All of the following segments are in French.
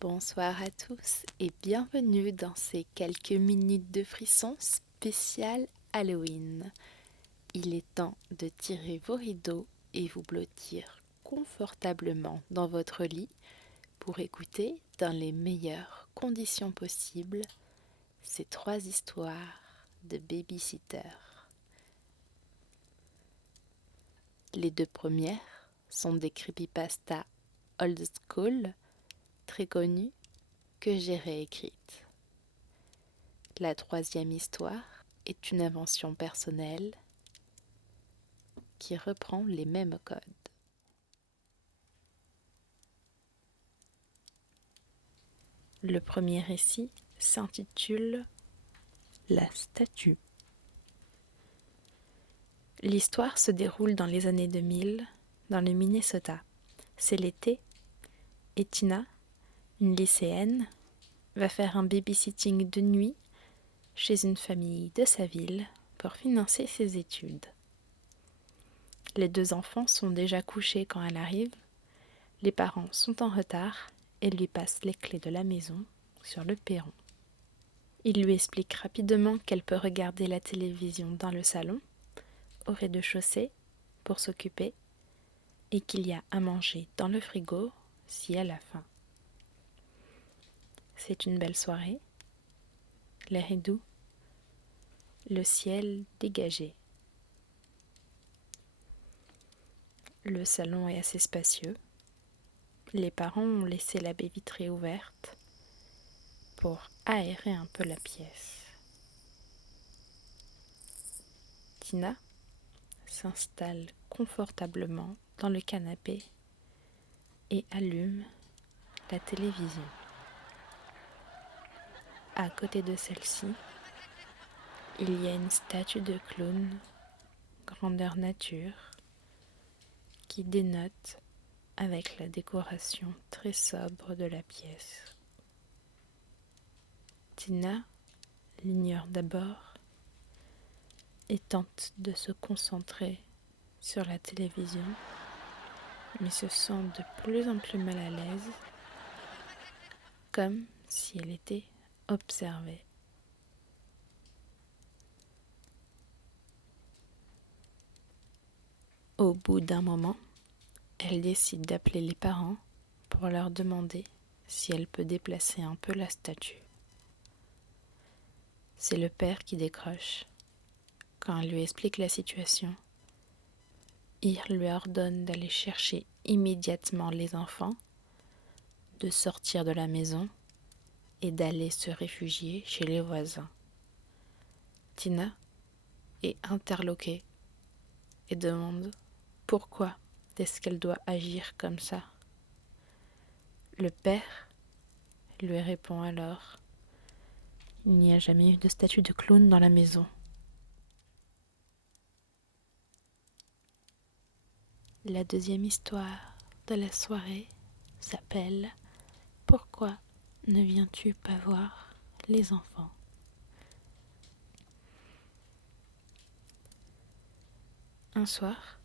Bonsoir à tous et bienvenue dans ces quelques minutes de frisson spécial Halloween. Il est temps de tirer vos rideaux et vous blottir confortablement dans votre lit pour écouter dans les meilleures conditions possibles ces 3 histoires de babysitter. Les 2 premières sont des creepypasta old school très connues que j'ai réécrites. La 3e histoire est une invention personnelle qui reprend les mêmes codes. Le premier récit s'intitule La statue. L'histoire se déroule dans les années 2000, dans le Minnesota. C'est l'été et Tina, une lycéenne, va faire un babysitting de nuit chez une famille de sa ville pour financer ses études. Les 2 enfants sont déjà couchés quand elle arrive. Les parents sont en retard et lui passent les clés de la maison sur le perron. Il lui explique rapidement qu'elle peut regarder la télévision dans le salon, au rez-de-chaussée, pour s'occuper, et qu'il y a à manger dans le frigo si elle a faim. C'est une belle soirée, l'air est doux, le ciel dégagé. Le salon est assez spacieux. Les parents ont laissé la baie vitrée ouverte pour aérer un peu la pièce. Tina s'installe confortablement dans le canapé et allume la télévision. À côté de celle-ci, il y a une statue de clown grandeur nature qui dénote avec la décoration très sobre de la pièce. Tina l'ignore d'abord et tente de se concentrer sur la télévision, mais se sent de plus en plus mal à l'aise, comme si elle était observée. Au bout d'un moment, elle décide d'appeler les parents pour leur demander si elle peut déplacer un peu la statue. C'est le père qui décroche. Quand elle lui explique la situation, il lui ordonne d'aller chercher immédiatement les enfants, de sortir de la maison et d'aller se réfugier chez les voisins. Tina est interloquée et demande pourquoi est-ce qu'elle doit agir comme ça. Le père lui répond alors: il n'y a jamais eu de statue de clown dans la maison. La 2e histoire de la soirée s'appelle Pourquoi ne viens-tu pas voir les enfants? Un soir,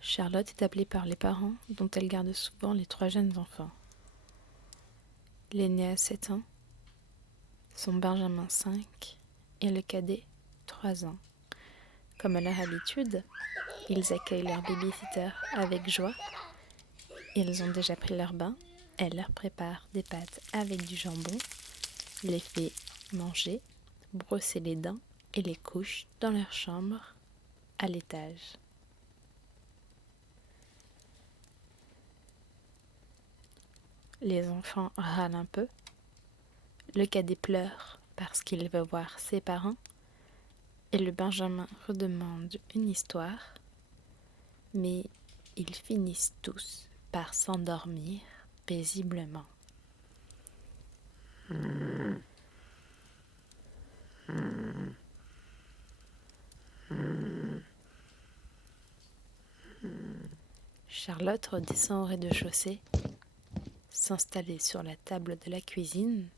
Charlotte est appelée par les parents dont elle garde souvent les 3 jeunes enfants. L'aîné a 7 ans, son Benjamin 5 et le cadet 3 ans. Comme à leur habitude, ils accueillent leur babysitter avec joie. Ils ont déjà pris leur bain. Elle leur prépare des pâtes avec du jambon, les fait manger, brosser les dents et les couche dans leur chambre à l'étage. Les enfants râlent un peu. Le cadet pleure parce qu'il veut voir ses parents et le Benjamin redemande une histoire, mais ils finissent tous par s'endormir paisiblement. Charlotte redescend au rez-de-chaussée, s'installer sur la table de la cuisine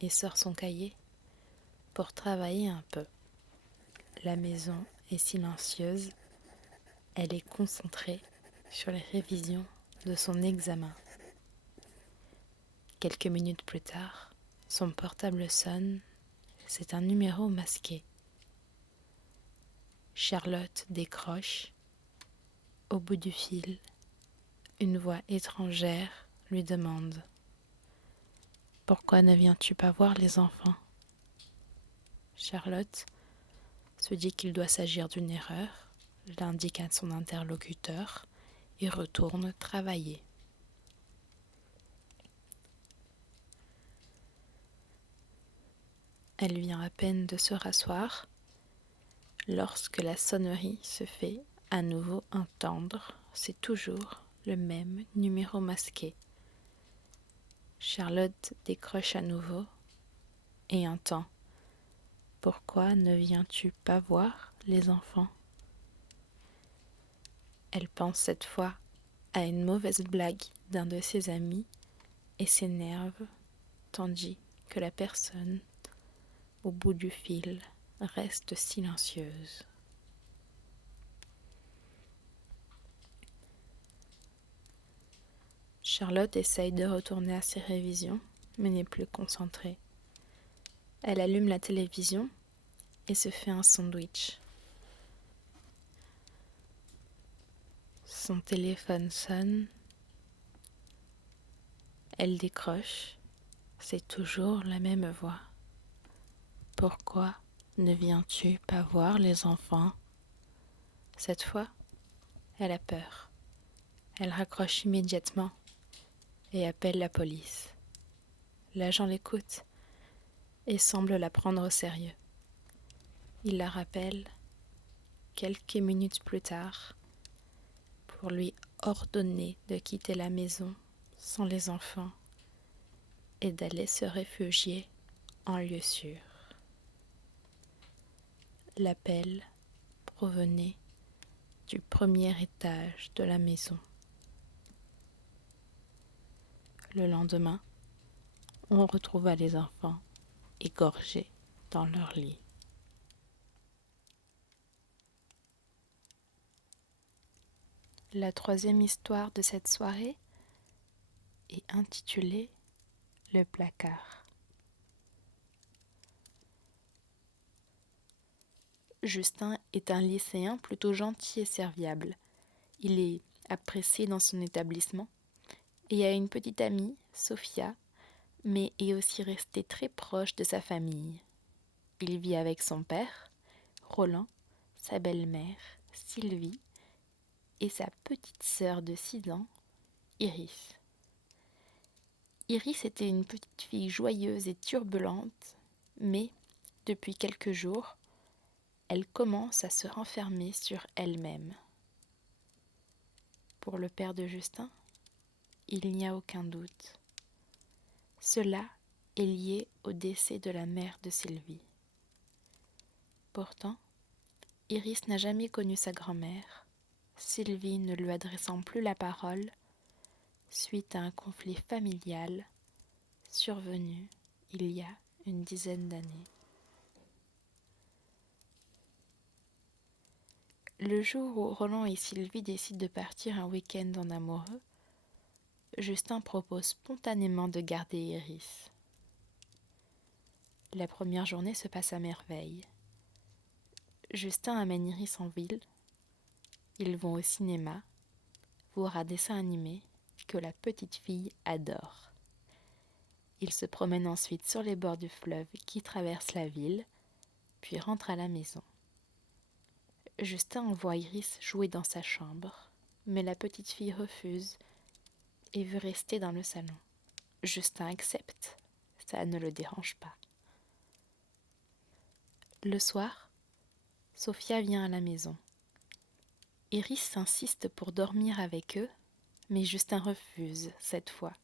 et sort son cahier pour travailler un peu. La maison est silencieuse, elle est concentrée sur les révisions de son examen. Quelques minutes plus tard, son portable sonne. C'est un numéro masqué. Charlotte décroche. Au bout du fil, une voix étrangère lui demande : « Pourquoi ne viens-tu pas voir les enfants ? » Charlotte se dit qu'il doit s'agir d'une erreur, l'indique à son interlocuteur et retourne travailler. Elle vient à peine de se rasseoir lorsque la sonnerie se fait à nouveau entendre. C'est toujours le même numéro masqué. Charlotte décroche à nouveau et entend : « Pourquoi ne viens-tu pas voir les enfants ? » Elle pense cette fois à une mauvaise blague d'un de ses amis et s'énerve, tandis que la personne au bout du fil reste silencieuse. Charlotte essaye de retourner à ses révisions, mais n'est plus concentrée. Elle allume la télévision et se fait un sandwich. Son téléphone sonne. Elle décroche. C'est toujours la même voix. « Pourquoi ne viens-tu pas voir les enfants ? » Cette fois, elle a peur. Elle raccroche immédiatement et appelle la police. L'agent l'écoute et semble la prendre au sérieux. Il la rappelle quelques minutes plus tard pour lui ordonner de quitter la maison sans les enfants et d'aller se réfugier en lieu sûr. L'appel provenait du premier étage de la maison. Le lendemain, on retrouva les enfants égorgés dans leur lit. La troisième histoire de cette soirée est intitulée « Le placard ». Justin est un lycéen plutôt gentil et serviable. Il est apprécié dans son établissement et a une petite amie, Sophia, mais est aussi resté très proche de sa famille. Il vit avec son père, Roland, sa belle-mère, Sylvie, et sa petite sœur de 6 ans, Iris. Iris était une petite fille joyeuse et turbulente, mais, depuis quelques jours, elle commence à se renfermer sur elle-même. Pour le père de Justin, il n'y a aucun doute. Cela est lié au décès de la mère de Sylvie. Pourtant, Iris n'a jamais connu sa grand-mère, Sylvie ne lui adressant plus la parole suite à un conflit familial survenu il y a une dizaine d'années. Le jour où Roland et Sylvie décident de partir un week-end en amoureux, Justin propose spontanément de garder Iris. La première journée se passe à merveille. Justin amène Iris en ville. Ils vont au cinéma, voir un dessin animé que la petite fille adore. Ils se promènent ensuite sur les bords du fleuve qui traverse la ville, puis rentrent à la maison. Justin envoie Iris jouer dans sa chambre, mais la petite fille refuse et veut rester dans le salon. Justin accepte, ça ne le dérange pas. Le soir, Sophia vient à la maison. Iris insiste pour dormir avec eux, mais Justin refuse, cette fois,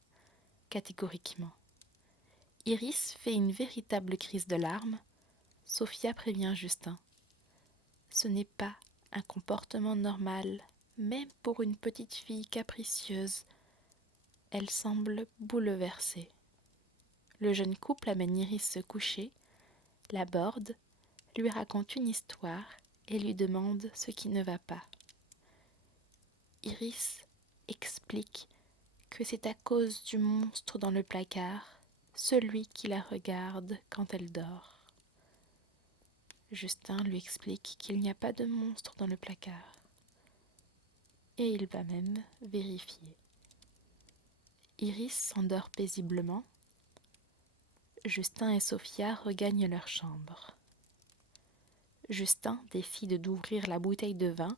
catégoriquement. Iris fait une véritable crise de larmes. Sophia prévient Justin. Ce n'est pas un comportement normal, même pour une petite fille capricieuse. Elle semble bouleversée. Le jeune couple amène Iris se coucher, l'aborde, lui raconte une histoire et lui demande ce qui ne va pas. Iris explique que c'est à cause du monstre dans le placard, celui qui la regarde quand elle dort. Justin lui explique qu'il n'y a pas de monstre dans le placard. Et il va même vérifier. Iris s'endort paisiblement. Justin et Sophia regagnent leur chambre. Justin décide d'ouvrir la bouteille de vin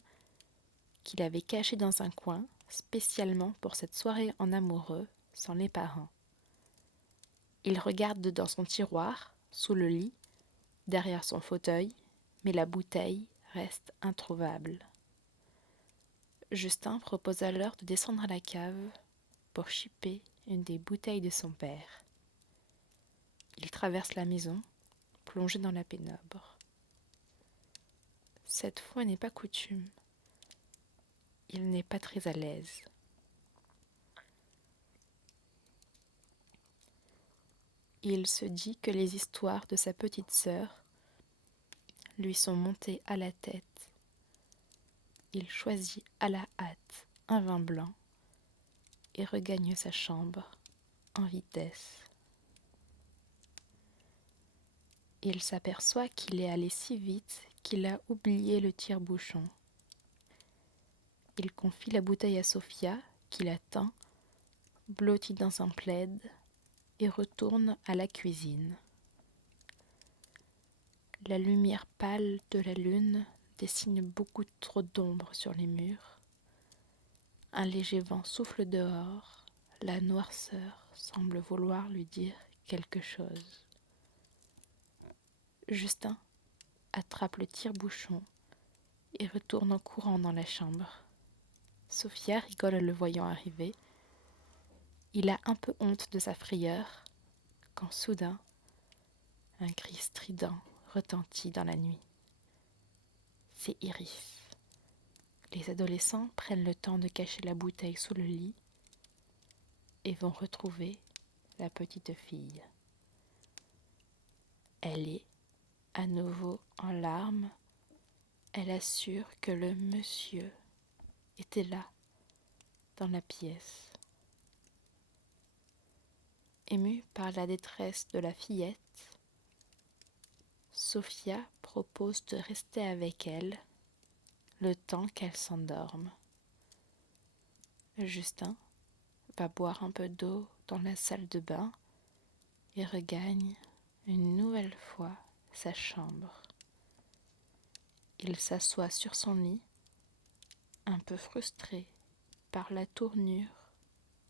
qu'il avait cachée dans un coin, spécialement pour cette soirée en amoureux, sans les parents. Il regarde dans son tiroir, sous le lit, derrière son fauteuil, mais la bouteille reste introuvable. Justin propose alors de descendre à la cave pour chipper une des bouteilles de son père. Il traverse la maison, plongé dans la pénombre. Cette fois n'est pas coutume. Il n'est pas très à l'aise. Il se dit que les histoires de sa petite sœur lui sont montées à la tête. Il choisit à la hâte un vin blanc et regagne sa chambre en vitesse. Il s'aperçoit qu'il est allé si vite qu'il a oublié le tire-bouchon. Il confie la bouteille à Sophia, qui l'attend, blottie dans un plaid, et retourne à la cuisine. La lumière pâle de la lune dessine beaucoup trop d'ombre sur les murs. Un léger vent souffle dehors, la noirceur semble vouloir lui dire quelque chose. Justin attrape le tire-bouchon et retourne en courant dans la chambre. Sophia rigole en le voyant arriver. Il a un peu honte de sa frayeur, quand soudain, un cri strident retentit dans la nuit. C'est Iris. Les adolescents prennent le temps de cacher la bouteille sous le lit et vont retrouver la petite fille. Elle est à nouveau en larmes. Elle assure que le monsieur était là, dans la pièce. Émue par la détresse de la fillette, Sophia propose de rester avec elle le temps qu'elle s'endorme. Justin va boire un peu d'eau dans la salle de bain et regagne une nouvelle fois sa chambre. Il s'assoit sur son lit, un peu frustré par la tournure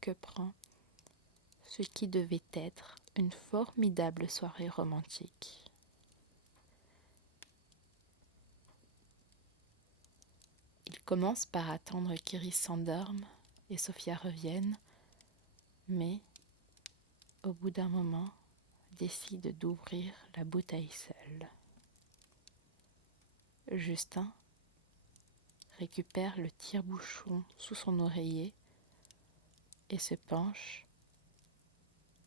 que prend ce qui devait être une formidable soirée romantique. Il commence par attendre qu'Iris s'endorme et Sophia revienne, mais, au bout d'un moment, décide d'ouvrir la bouteille seul. Justin récupère le tire-bouchon sous son oreiller et se penche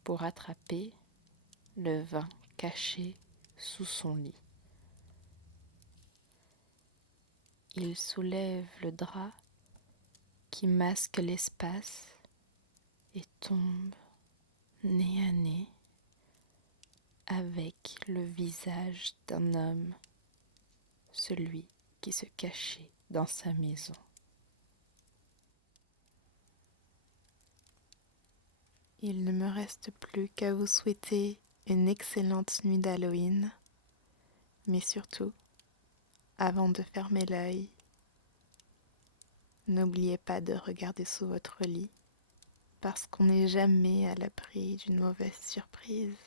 pour attraper le vin caché sous son lit. Il soulève le drap qui masque l'espace et tombe nez à nez avec le visage d'un homme, celui qui se cachait dans sa maison. Il ne me reste plus qu'à vous souhaiter une excellente nuit d'Halloween, mais surtout, avant de fermer l'œil, n'oubliez pas de regarder sous votre lit, parce qu'on n'est jamais à l'abri d'une mauvaise surprise.